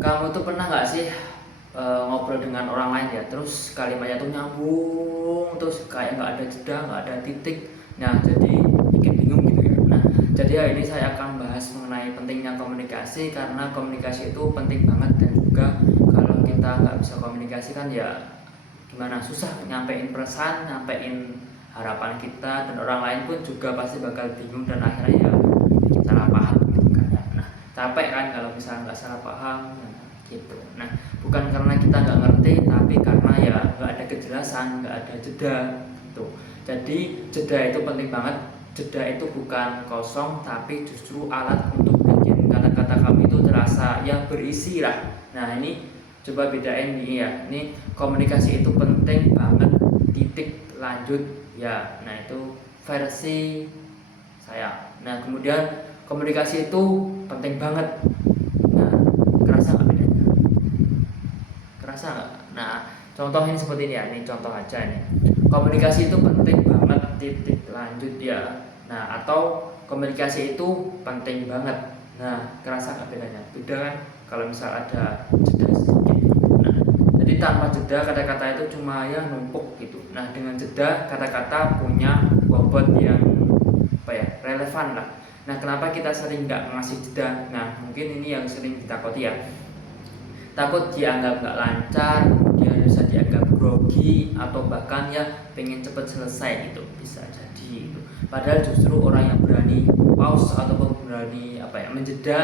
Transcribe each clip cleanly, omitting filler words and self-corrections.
Kamu tuh pernah nggak sih ngobrol dengan orang lain ya, terus kalimatnya tuh nyambung, terus kayak nggak ada jeda, nggak ada titik. Nah, jadi bikin bingung gitu ya. Nah, jadi hari ini saya akan bahas mengenai pentingnya komunikasi, karena komunikasi itu penting banget. Dan juga kalau kita nggak bisa komunikasi kan ya gimana, susah nyampein pesan, nyampein harapan kita, dan orang lain pun juga pasti bakal bingung dan akhirnya ya bikin salah paham gitu kan ya. Nah, capek kan kalau misalnya nggak salah paham. Nah, gitu. Nah, bukan karena kita nggak ngerti, tapi karena ya nggak ada kejelasan, nggak ada jeda gitu. Jadi jeda itu penting banget. Jeda itu bukan kosong, tapi justru alat untuk bikin kata-kata kamu itu terasa ya berisi lah. Nah, ini coba bedain nih ya. Ini komunikasi itu penting banget, titik lanjut ya. Nah, itu versi saya. Nah, kemudian komunikasi itu penting banget. Nah, kerasa nggak bedanya? Kerasa nggak? Nah, contoh ini seperti ini ya. Ini contoh aja nih. Komunikasi itu penting banget, titik lanjut ya. Nah, atau komunikasi itu penting banget. Nah, kerasa nggak bedanya? Beda kan? Kalau misal ada jeda sedikit. Nah, jadi tanpa jeda kata-kata itu cuma ya numpuk gitu. Nah, dengan jeda kata-kata punya bobot yang apa ya, relevan lah. Nah, kenapa kita sering nggak ngasih jeda? Nah, mungkin ini yang sering ditakoti ya. Takut dianggap nggak lancar, kemudian bisa dianggap grogi, atau bahkan ya pengen cepet selesai gitu, bisa jadi gitu. Padahal justru orang yang berani pause ataupun berani apa ya, menjeda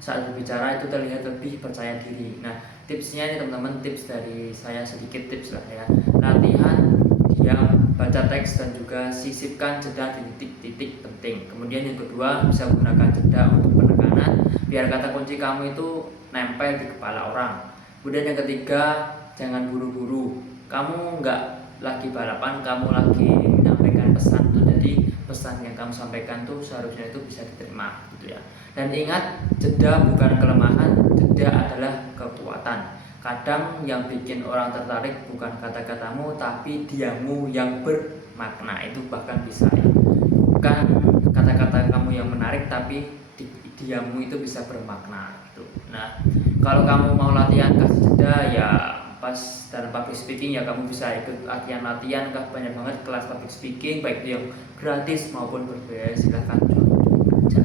saat berbicara itu terlihat lebih percaya diri. Nah, tipsnya ini teman-teman, tips dari saya, sedikit tips lah ya. Latihan diam, baca teks, dan juga sisipkan jeda di titik-titik penting. Kemudian yang kedua, bisa gunakan jeda untuk penekanan biar kata kunci kamu itu nempel di kepala orang. Kemudian yang ketiga, jangan buru-buru. Kamu nggak lagi balapan, kamu lagi menyampaikan pesan tuh. Jadi pesan yang kamu sampaikan tuh seharusnya itu bisa diterima gitu ya. Dan ingat, jeda bukan kelemahan, jeda adalah kekuatan. Kadang yang bikin orang tertarik bukan kata-katamu, tapi diamu yang bermakna. Itu bahkan bisa ya. Bukan kata-kata kamu yang menarik, tapi diamu itu bisa bermakna gitu. Nah, kalau kamu mau latihan kasih jeda ya pas dalam public speaking ya, kamu bisa ikut latihan banyak banget kelas public speaking, baik itu yang gratis maupun berbayar. Silahkan coba aja.